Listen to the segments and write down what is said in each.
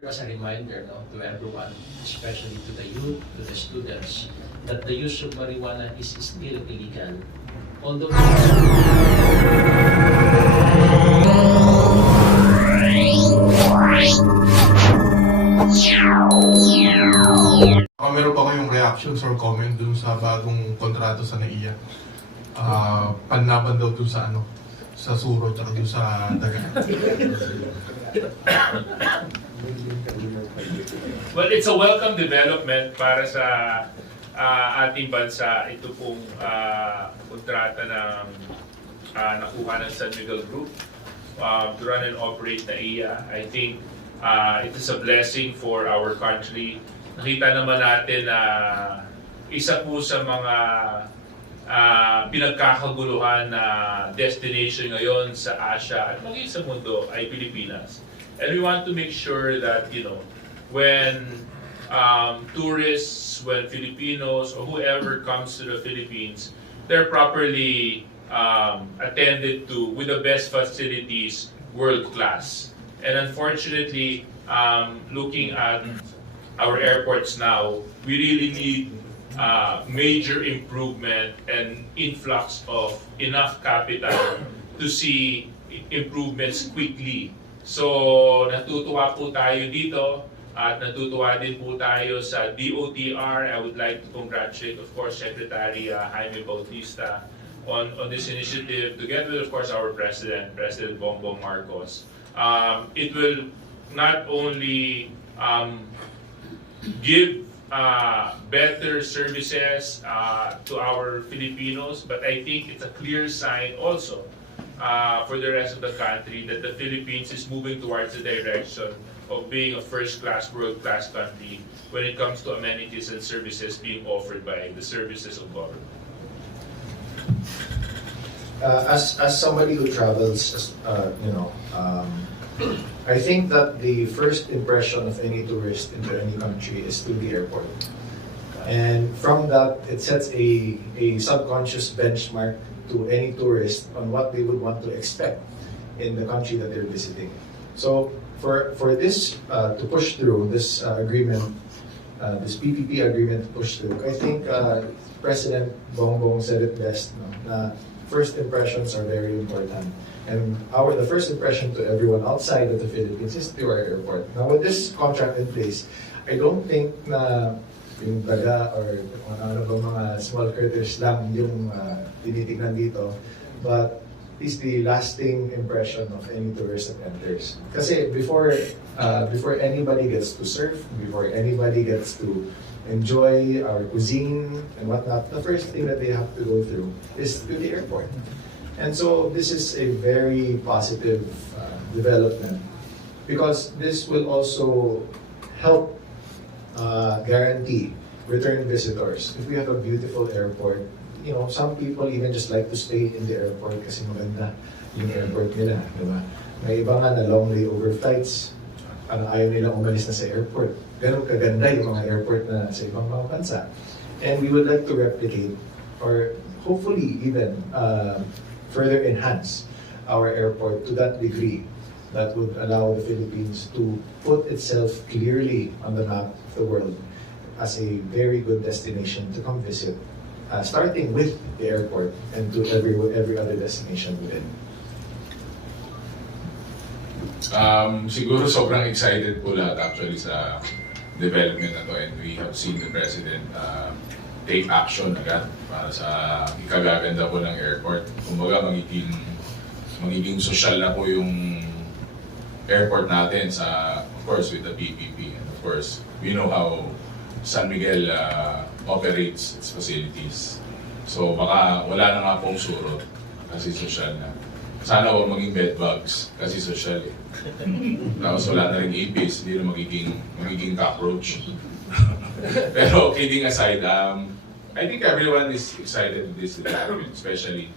As a reminder to everyone, especially to the youth, to the students, that the use of marijuana is still illegal. Although Meron pa kayong reactions or comment dun sa bagong kontrato sa NAIA? Panlaban daw dun sa sa surot at dun sa dagat. Well, it's a welcome development para sa ating bansa. Ito pong kontrata ng nakuha ng San Miguel Group to run and operate na NAIA. I think it is a blessing for our country. Nakita naman natin na isa po sa mga pinagkakaguluhan na destination ngayon sa Asia at maging sa mundo ay Pilipinas. And we want to make sure that, when tourists, when Filipinos, or whoever comes to the Philippines, they're properly attended to with the best facilities, world class. And unfortunately, looking at our airports now, we really need major improvement and influx of enough capital to see improvements quickly. So natutuwa po tayo dito at natutuwa din po tayo sa DOTR. I would like to congratulate, of course, Secretary Jaime Bautista on this initiative, together with, of course, our President Bongbong Marcos. It will not only give better services to our Filipinos, but I think it's a clear sign also for the rest of the country that the Philippines is moving towards the direction of being a first-class, world-class country when it comes to amenities and services being offered by the services of government. As somebody who travels, I think that the first impression of any tourist into any country is to the airport. And from that, it sets a subconscious benchmark to any tourist on what they would want to expect in the country that they're visiting. So for this to push through, this agreement, this PPP agreement to push through, I think President Bongbong said it best, na first impressions are very important. And the first impression to everyone outside of the Philippines is through our airport. Now with this contract in place, I don't think na yung daga or ano ba mga small critters lang yung tinitignan dito, but is the lasting impression of any tourist that enters. Kasi before anybody gets to surf, before anybody gets to enjoy our cuisine and whatnot, the first thing that they have to go through is to the airport. And so this is a very positive development because this will also help guarantee return visitors. If we have a beautiful airport, some people even just like to stay in the airport kasi maganda yung airport nila, di ba? May iba nga na long layover flights, parang ayaw nilang umalis na sa airport. Ganun kaganda yung mga airport na sa ibang mga bansa. And we would like to replicate or hopefully even further enhance our airport to that degree that would allow the Philippines to put itself clearly on the map of the world as a very good destination to come visit, starting with the airport and to every other destination within. Siguro sobrang excited po lahat actually sa development na to, and we have seen the President take action agad para sa ikagaganda po ng airport. Kumbaga magiging social na po yung airport natin of course with the PPP, and of course we know how San Miguel operates its facilities. So baka wala na nga pong surot kasi social na. Sana huwag maging bedbugs kasi social eh. Tapos wala na rin apis, hindi na magiging cockroach. Pero kidding aside, I think everyone is excited with this development, especially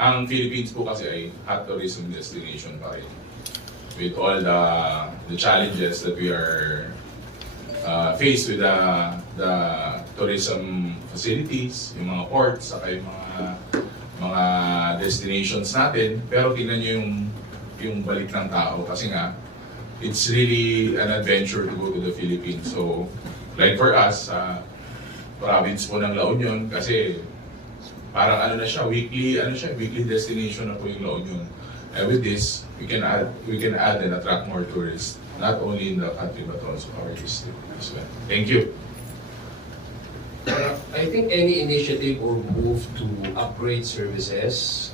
ang Philippines po kasi ay hot tourism destination pa rin. With all the challenges that we are faced with the tourism facilities, yung mga ports, saka yung mga destinations natin. Pero tingnan nyo yung balik ng tao kasi nga it's really an adventure to go to the Philippines. So, like for us, province po ng La Union kasi parang ano na siya, weekly destination na po yung La Union. And with this, we can add and attract more tourists, not only in the country but also our district as well. Thank you. I think any initiative or move to upgrade services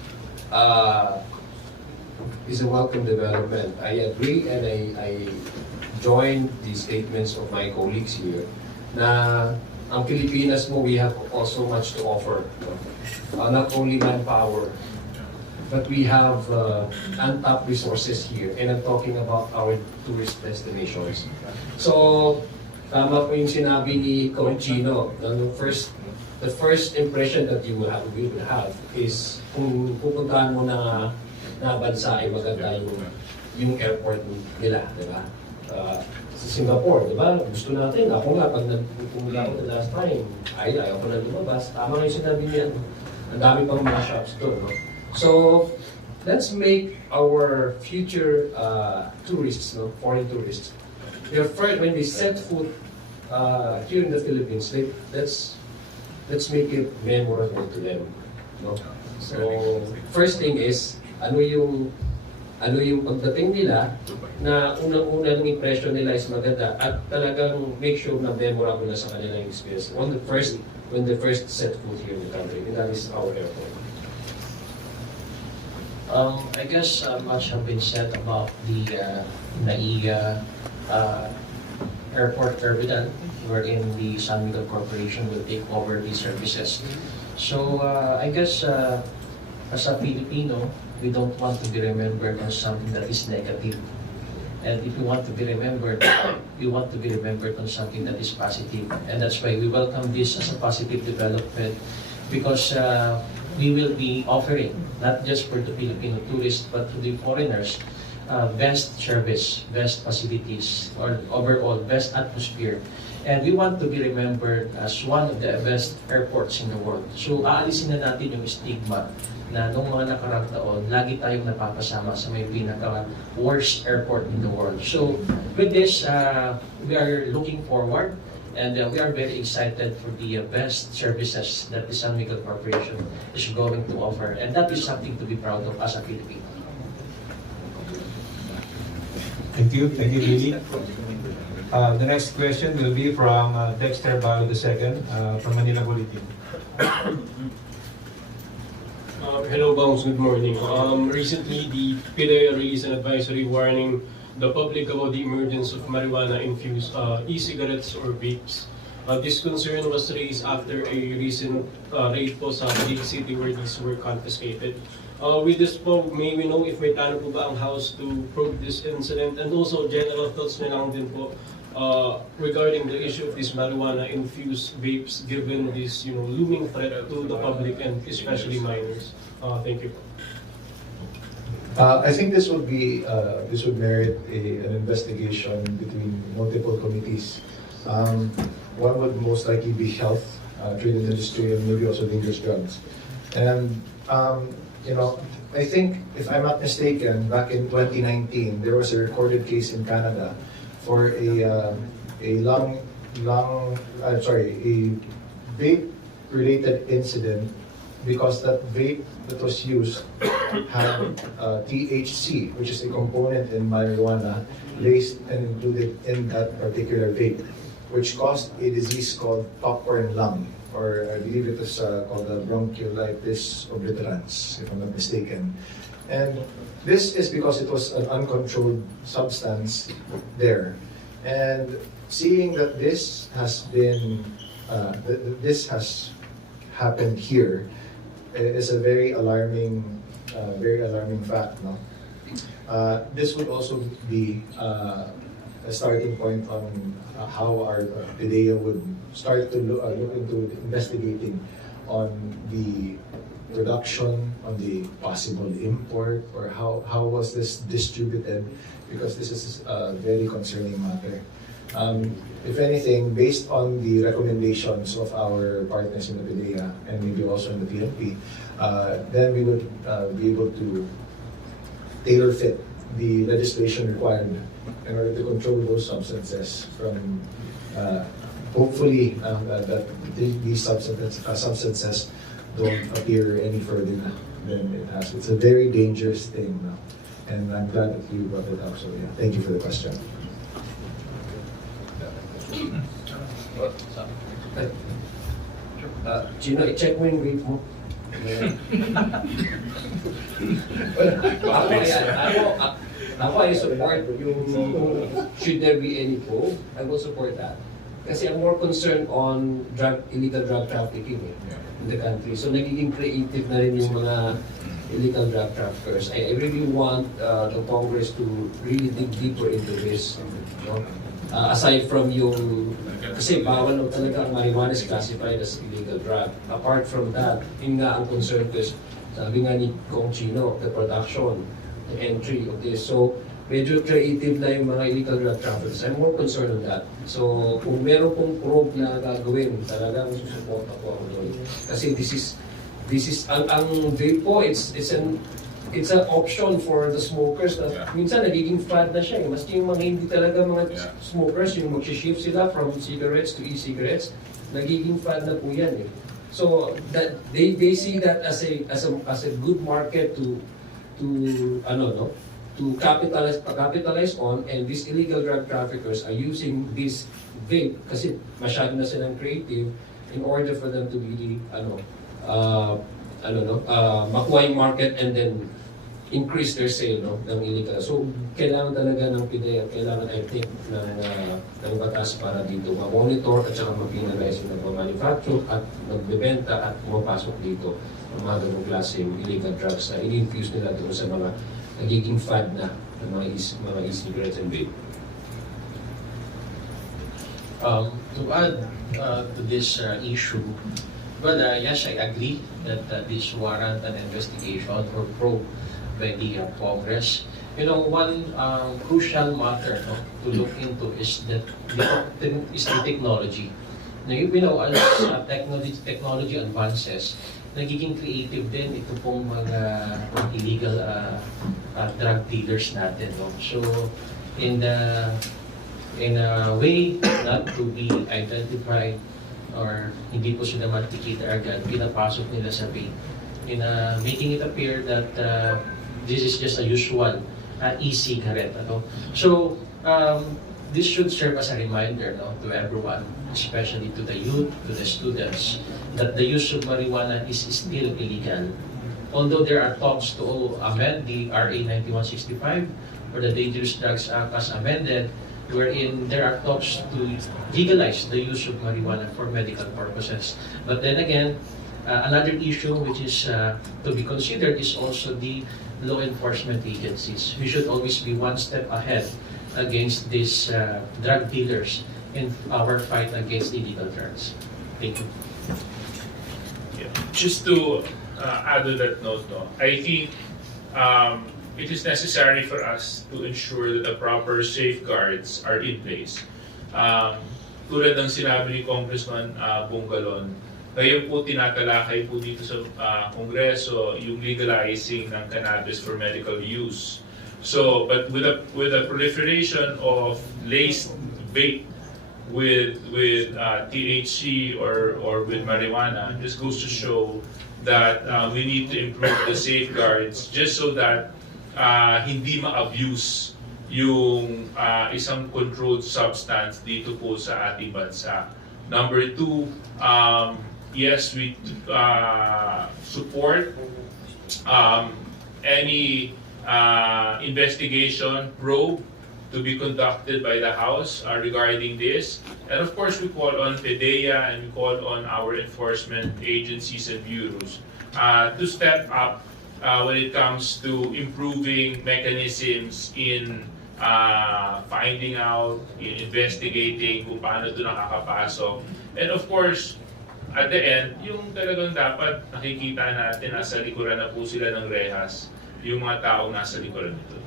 is a welcome development. I agree and I join the statements of my colleagues here na ang Pilipinas mo, we have also much to offer. Not only manpower, but we have untapped resources here. And I'm talking about our tourist destinations. So, tama po yung sinabi ni Coach Gino. The first impression that we will have is kung pupuntahan mo na bansa ay maganda yung airport nila, di ba? Sa Singapore, di ba? Gusto natin. Ako nga, pag nagpunta ako the last time, ayaw ko na lumabas. Tama nga yung sinabi niya. Ang dami pang mga shops doon. No? So, let's make our future tourists, no? Foreign tourists, when they set foot here in the Philippines, let's make it memorable to them. No? So, first thing is, ano yung pagdating nila na unang-unang impression nila is maganda at talagang make sure na memorable na sa kanila yung experience when they first set foot here in the country, and that is our airport. I guess much have been said about the NAIA airport terminal, wherein the San Miguel Corporation will take over the services. So I guess as a Filipino, we don't want to be remembered on something that is negative. And if we want to be remembered, we want to be remembered on something that is positive. And that's why we welcome this as a positive development, because we will be offering, not just for the Filipino tourists, but to the foreigners, best service, best facilities, or overall best atmosphere. And we want to be remembered as one of the best airports in the world. So aalisin na natin yung stigma na nung mga nakarang taon, lagi tayong napapasama sa may pinaka-worst airport in the world. So with this, we are looking forward and we are very excited for the best services that the San Miguel Corporation is going to offer. And that is something to be proud of as a Filipino. Thank you, Lily. The next question will be from Dexter Bao II from Manila Bulletin. Hello, Bongs. Good morning. Recently, the PDEA released an advisory warning the public about the emergence of marijuana-infused e-cigarettes or vapes. This concern was raised after a recent raid po sa Big City where these were confiscated. With this po, may we know if may plano po ba ang House to probe this incident, and also general thoughts na lang din po regarding the issue of these marijuana-infused vapes, given this looming threat to the public and especially minors. Thank you. I think this would merit an investigation between multiple committees. One would most likely be health, trade and industry, and maybe also dangerous drugs. And I think, if I'm not mistaken, back in 2019, there was a recorded case in Canada for a vape-related incident because that vape that was used had THC, which is a component in marijuana, laced and included in that particular vape, which caused a disease called popcorn lung, or I believe it was called bronchiolitis obliterans, if I'm not mistaken. And this is because it was an uncontrolled substance there. And seeing that this has happened here is a very alarming fact. No? This would also be a starting point on how our PDEA would start to look into investigating on the production, on the possible import, or how was this distributed, because this is a very concerning matter. If anything, based on the recommendations of our partners in the PDEA and maybe also in the PNP, then we would be able to tailor fit the legislation required in order to control those substances from hopefully that these substances don't appear any further than it has. It's a very dangerous thing now, and I'm glad that you brought it up. So yeah, thank you for the question. Gino, i-check mo yung weight mo. Ako ay support yung should there be any probe, I will support that. Kasi I'm more concerned on illegal drug trafficking in the country. So nagiging creative na rin yung mga illegal drug traffickers. I really want the Congress to really dig deeper into this. No? Aside from yung, kasi bawal na talaga ang marijuana is classified as illegal drug. Apart from that, yun nga ang concern ko is, sabi nga ni Kong Chino, the production, the entry of this. So, medyo creative na yung mga illegal drug traffickers. I'm more concerned on that. So, kung meron pong probe na gagawin, talagang susupport ako doon. Kasi this is ang vape po, it's an option for the smokers na minsan nagiging fad na siya. Maski yung mga hindi talaga mga smokers, yung mag-shift sila from cigarettes to e-cigarettes, nagiging fad na po yan eh. So that they see that as a good market to capitalize on, and these illegal drug traffickers are using this vape kasi masyado na silang creative in order for them to really makuha yung market and then increase their sale ng illegal. So, kailangan talaga ng PDEA, kailangan I think ng batas para dito ma-monitor at saka ma-penalize yung nagpa-manufacture at nagbebenta at pumapasok dito ang mga ganong klaseng illegal drugs na in-infuse nila doon sa mga nagiging fad na ng mga e-cigarettes and vape. To add to this issue, well, yes, I agree that this warrant an investigation or probe by the Congress. You know, one crucial matter to look into is the technology. Now, you know, as technology advances, nagiging creative din ito pong mga illegal drug dealers natin. No? So, in a way not to be identified or hindi po sila makikita agad, pinapasok nila sa vape, making it appear that this is just a usual e-cigarette. So, this should serve as a reminder to everyone, especially to the youth, to the students, that the use of marijuana is still illegal. Although there are talks to amend the RA 9165 or the Dangerous Drugs Act as amended, wherein there are talks to legalize the use of marijuana for medical purposes. But then again, another issue which is to be considered is also the law enforcement agencies. We should always be one step ahead against these drug dealers in our fight against illegal drugs. Thank you. Yeah. Just to add to that note, I think it is necessary for us to ensure that the proper safeguards are in place. Tulad ng sinabi ni Congressman Bungalon, ngayon po tinatalakay po dito sa Kongreso yung legalizing ng cannabis for medical use. So, but with the proliferation of laced vape with THC or with marijuana, this goes to show that we need to improve the safeguards just so that hindi ma-abuse yung isang controlled substance dito po sa ating bansa. Number two, yes, we support any investigation, probe to be conducted by the House regarding this. And of course, we call on PDEA and we call on our enforcement agencies and bureaus to step up when it comes to improving mechanisms in finding out, in investigating kung paano ito nakakapasok. And of course, at the end, yung talagang dapat nakikita natin nasa likuran na po sila ng rehas, yung mga taong nasa likuran nito.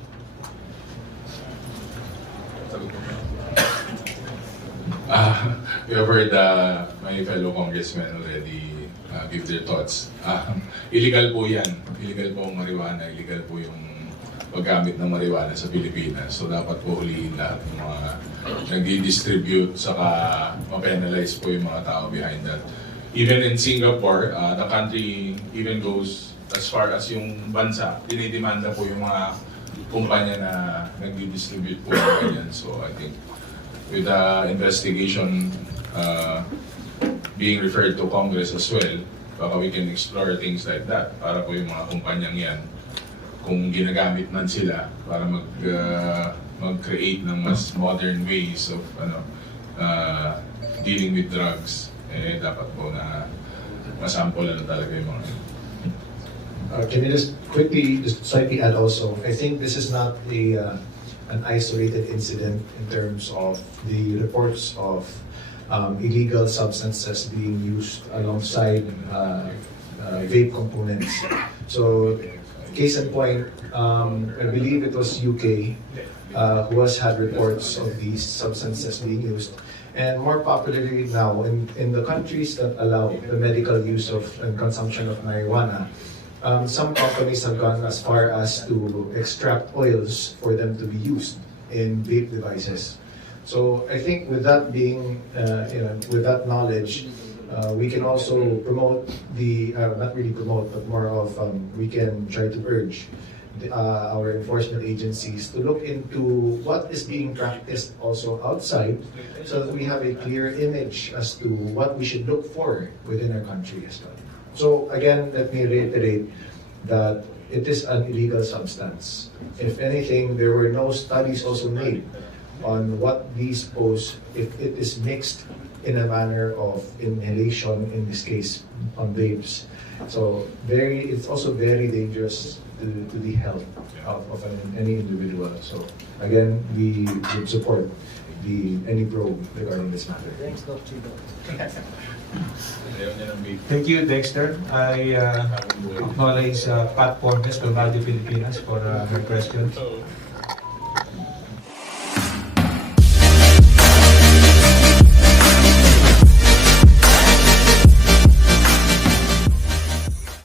We have heard my fellow congressmen already give their thoughts. Illegal po yan. Illegal po ang marijuana. Illegal po yung paggamit ng marijuana sa Pilipinas. So dapat po huliin lahat ng mga nagdi-distribute, saka ma-penalize po yung mga tao behind that. Even in Singapore, the country even goes as far as yung bansa, dinidemanda po yung mga kumpanya na nagdi-distribute po ng ganyan. So I think with the investigation being referred to Congress as well, baka we can explore things like that para po yung mga kumpanyang yan, kung ginagamit man sila para mag-create ng mas modern ways of dealing with drugs, eh dapat po na masample na talaga yung mga Can you just quickly, just slightly add also, I think this is not an isolated incident in terms of the reports of illegal substances being used alongside vape components. So, case in point, I believe it was UK who has had reports of these substances being used. And more popularly now, in the countries that allow the medical use of and consumption of marijuana, some companies have gone as far as to extract oils for them to be used in vape devices. So I think with that being, with that knowledge, we can also promote not really promote, but more of we can try to urge our enforcement agencies to look into what is being practiced also outside, so that we have a clear image as to what we should look for within our country as well. So again, let me reiterate that it is an illegal substance. If anything, there were no studies also made on what these pose if it is mixed in a manner of inhalation, in this case on vapes. So it's also very dangerous to the health of any individual. So again, we would support any probe regarding this matter. Thank you, Dexter. I acknowledge Pat Pornes from Radio Pilipinas for her question.